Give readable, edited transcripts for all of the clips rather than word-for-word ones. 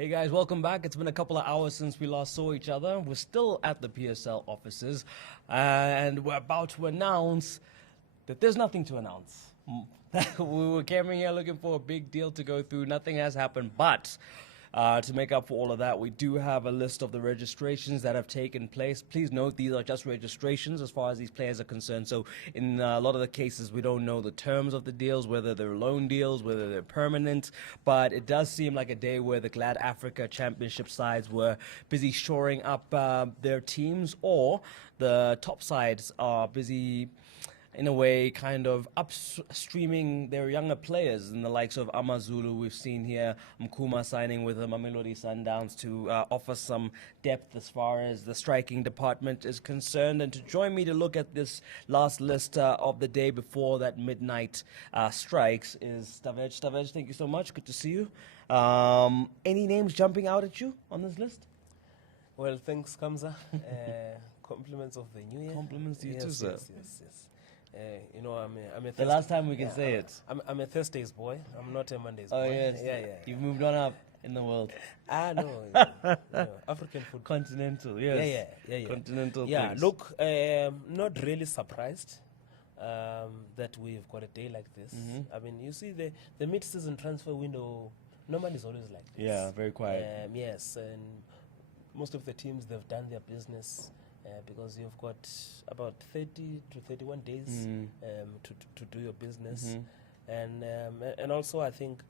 Hey guys, welcome back. It's been a couple of hours since we last saw each other. We're still at the PSL offices, and we're about to announce that there's nothing to announce. We were coming here looking for a big deal to go through. Nothing has happened, but to make up for all of that, we do have a list of the registrations that have taken place. Please note these are just registrations as far as these players are concerned. So in a lot of the cases, we don't know the terms of the deals, whether they're loan deals, whether they're permanent. But it does seem like a day where the Glad Africa Championship sides were busy shoring up their teams, or the top sides are busy, in a way, kind of upstreaming their younger players in the likes of Amazulu. We've seen here Mkuma signing with the Mamelodi Sundowns to offer some depth as far as the striking department is concerned. And to join me to look at this last list of the day before that midnight strikes is Stavej. Stavej, thank you so much. Good to see you. Any names jumping out at you on this list? Well, thanks, Kamza. Compliments of the new year. Compliments to you too, sir. Yes. You know, I'm a The last time we can say it. I'm a Thursdays boy. I'm not a Mondays boy. Oh, yes. Yeah. You've moved on up in the world. No. African food. Continental, yes. Yeah. Continental Yeah, things. look, not really surprised that we've got a day like this. I mean, you see, the mid-season transfer window normally is always like this. Yeah, very quiet. Yes, and most of the teams, they've done their business. Because you've got about 30 to 31 days to do your business. And also I think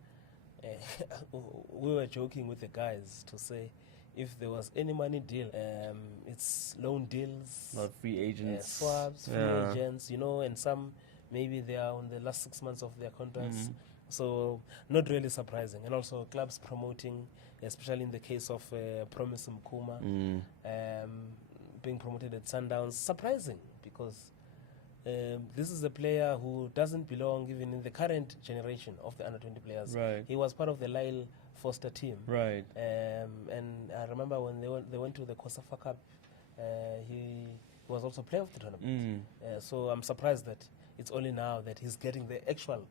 we were joking with the guys to say if there was any money deal, it's loan deals, Not free agents. swaps, free agents, you know, and some maybe they are on the last 6 months of their contracts. So not really surprising. And also clubs promoting, especially in the case of Promise Mkuma, being promoted at Sundowns, surprising because this is a player who doesn't belong even in the current generation of the under-20 players. Right. He was part of the Lyle Foster team. Right. And I remember when they went to the Kosafa Cup, he was also player of the tournament. So I'm surprised that it's only now that he's getting the actual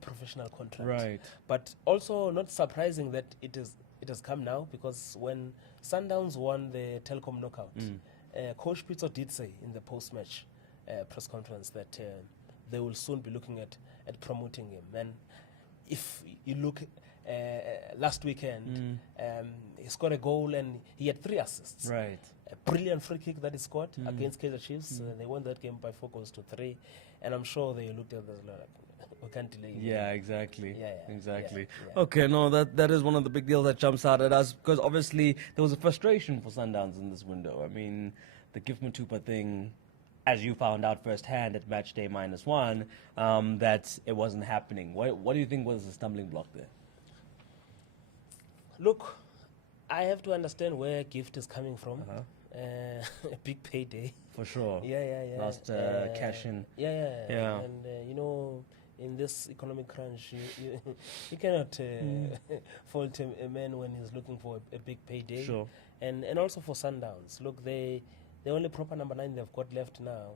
professional contract. Right. But also not surprising that it has come now, because when Sundowns won the Telkom knockout, Coach Pitso did say in the post-match press conference that they will soon be looking at promoting him. And if you look last weekend, he scored a goal and he had 3 assists. Right. A brilliant free kick that he scored against Kaizer Chiefs. They won that game by 4-3. And I'm sure they looked at this like, we can't delay him. Yeah, exactly. Exactly. Yeah. Okay, no, that is one of the big deals that jumps out at us, because obviously there was a frustration for Sundowns in this window. I mean, the Gift Matupa thing, as you found out firsthand at match day -1, that it wasn't happening. What do you think was the stumbling block there? Look, I have to understand where Gift is coming from. A big payday. For sure. Yeah. Last cash in. Yeah. And, you know, in this economic crunch, you cannot fault a man when he's looking for a big payday. Sure. And also for Sundowns. Look, the only proper number 9 they've got left now.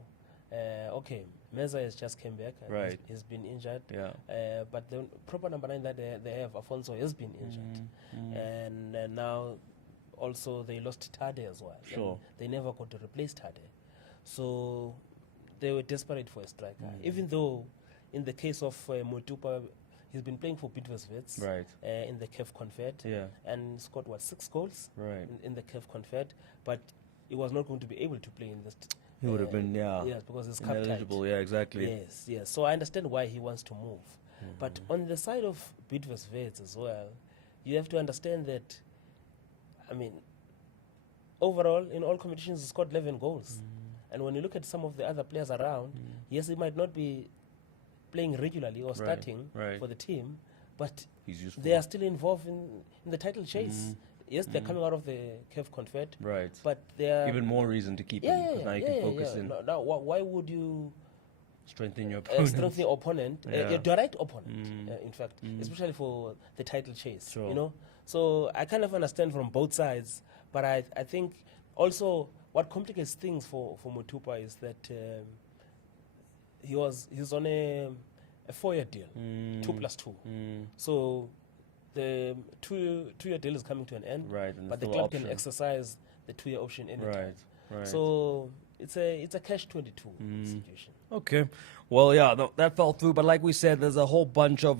Okay, Meza has just came back. Right. He's been injured. Yeah. But the proper number 9 that they have, Afonso, has been injured. And now also they lost Tade as well. Sure. They never got to replace Tade. So they were desperate for a striker. Even though in the case of Motupa, he's been playing for Bidvest Right. in the CAF Confed. Yeah. And scored, 6 goals Right. in the CAF Confed. But he was not going to be able to play in this. He would have been, Yes, because he's cap ineligible. Yeah, exactly. Yes. So I understand why he wants to move. But on the side of Bidvest as well, you have to understand that, I mean, overall, in all competitions, he scored 11 goals. And when you look at some of the other players around, yes, he might not be playing regularly or starting for the team, but He's useful. they are still involved in the title chase. Yes, they're coming out of the CAF Confed, Right. but they're Even more reason to keep him, because now you can focus in. Now, why would you Strengthen your opponent. strengthen your opponent, your direct opponent, in fact, especially for the title chase, Sure. you know? So I kind of understand from both sides, but I think also what complicates things for Motupa is that he's on a 4-year deal, 2+2. So the two-year deal is coming to an end, Right, and but the still club option. can exercise the 2-year option anytime. Right. So it's a catch-22 situation. Okay. Well, yeah, that fell through. But like we said, there's a whole bunch of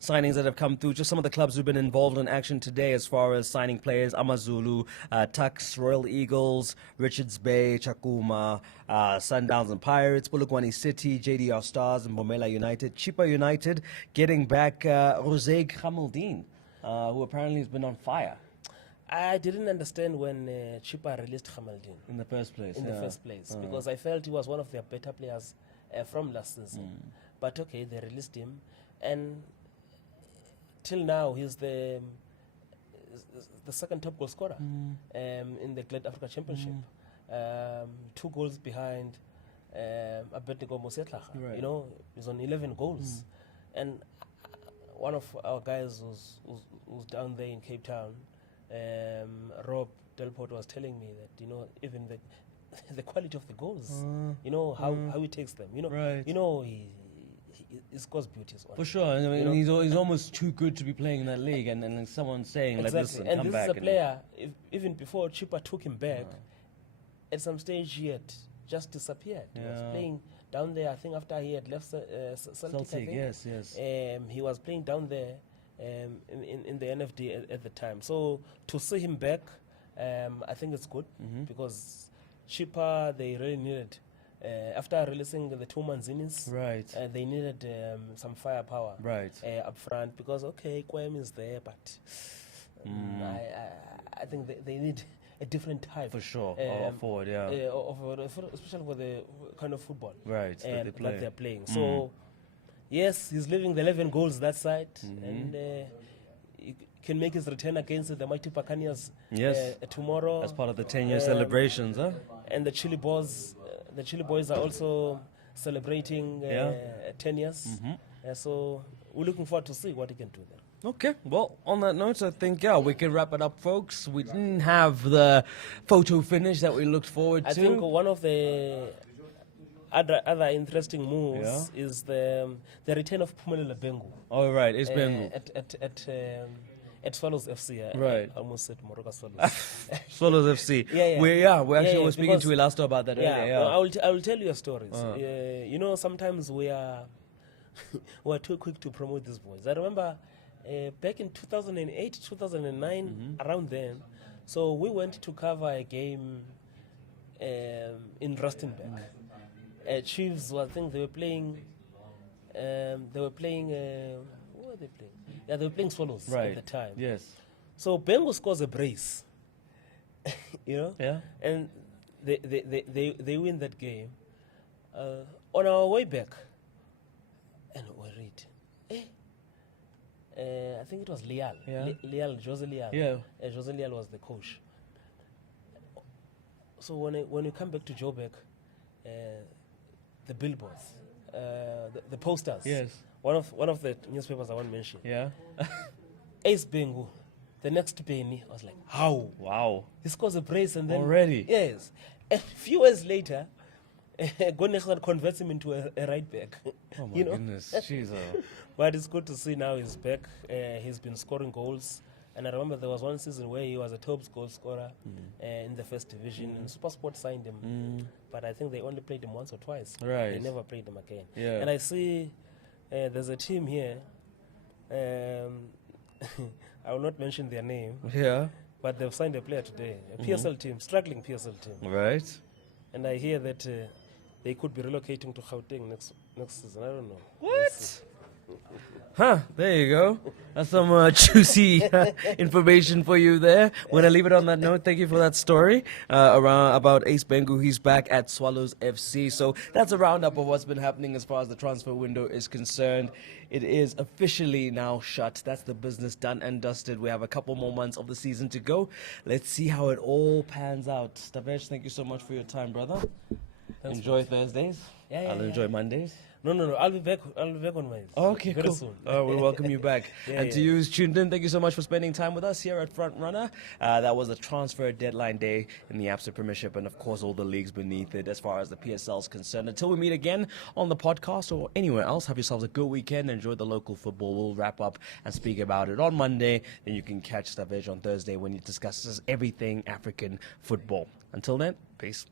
signings that have come through. Just some of the clubs who've been involved in action today as far as signing players. Amazulu, Tuks, Royal Eagles, Richards Bay, Chakuma, Sundowns and Pirates, Polokwane City, JDR Stars and Bomela United. Chipa United getting back Rosé Khamaldeen, who apparently has been on fire. I didn't understand when Chipa released Khamaldeen In the first place. in the first place because I felt he was one of their better players from last season. But okay, they released him, and till now he's the second top goal scorer in the Glad Africa Championship. 2 goals behind Abednego Mosetlaga. Right. You know, he's on 11 goals, and one of our guys who's down there in Cape Town, Rob Delport, was telling me that, you know, even the quality of the goals, you know, how he takes them, you know, Right. you know, he scores beauties on For it. sure. I mean, You know? he's almost too good to be playing in that league, and then someone's saying, like, Exactly. listen, And come this back. is a player, even before Chipa took him back, at some stage he had just disappeared. He was Yeah. playing down there, I think after he had left Celtic, I Celtic, think. yes. He was playing down there in the NFD at the time. So to see him back, I think it's good because Chipa, they really needed, after releasing the 2 Manzinis, Right. they needed some firepower Right. up front because, okay, Kwem is there, but I think they need a different type. For sure. Forward, Especially for the kind of football Right. That they play. that they're playing. So, yes, he's leaving the 11 goals that side, and he can make his return against the mighty Pacanias Yes. tomorrow. As part of the 10-year celebrations, huh? And the Chili Boys are also celebrating 10 years. So we're looking forward to see what he can do there. Okay, well, on that note, I think, we can wrap it up, folks. We didn't have the photo finish that we looked forward to. I think one of the other interesting moves is the return of Phumelela Bengu. Oh, right, it's Bengu. At Swallows FC. Right. I almost said Moroka Swallows. Swallows FC. Yeah. We were Yeah, speaking because- to Elasto about that earlier. Yeah, well, I will tell you stories. You know, sometimes we're too quick to promote these boys. I remember back in 2008, 2009, around then, so we went to cover a game in Rustenburg. Chiefs, I think they were playing. Who were they playing? Yeah, they were playing Swallows Right. at the time. Yes. So Bengu scores a brace, you know, Yeah. and they win that game. On our way back, and we read, I think it was Lial, Yeah. Jose Lial. Yeah. Jose Lial was the coach. So when you come back to Joburg, the billboards, the posters. Yes. One of the newspapers I want to mention. Yeah. Ace Bengu, the next Bony. I was like, how? Wow. He scores a brace and then Already? Yes. A few years later, Gonexan converts him into a right back. Oh, my you know? goodness. Jeez. But it's good to see now he's back. He's been scoring goals. And I remember there was one season where he was a top goal scorer in the first division. And SuperSport signed him. But I think they only played him once or twice. Right. They never played him again. Yeah. And I see there's a team here. I will not mention their name. Yeah. But they've signed a player today. A PSL team, struggling PSL team. Right. And I hear that they could be relocating to Gauteng next season. I don't know. What? Huh, there you go. That's some juicy information for you there. We're going to leave it on that note. Thank you for that story about Ace Bengu. He's back at Swallows FC. So that's a roundup of what's been happening as far as the transfer window is concerned. It is officially now shut. That's the business done and dusted. We have a couple more months of the season to go. Let's see how it all pans out. Stavesh, thank you so much for your time, brother. Thanks, Enjoy Thursdays. I'll enjoy Mondays. No. I'll be back on Wednesday. Okay, very cool. soon. We welcome you back. And to yeah. you who's tuned in, thank you so much for spending time with us here at Front Runner. That was the transfer deadline day in the ABSA Premiership, and of course all the leagues beneath it as far as the PSL is concerned. Until we meet again on the podcast or anywhere else, have yourselves a good weekend. Enjoy the local football. We'll wrap up and speak about it on Monday. Then you can catch Savage on Thursday when he discusses everything African football. Until then, peace.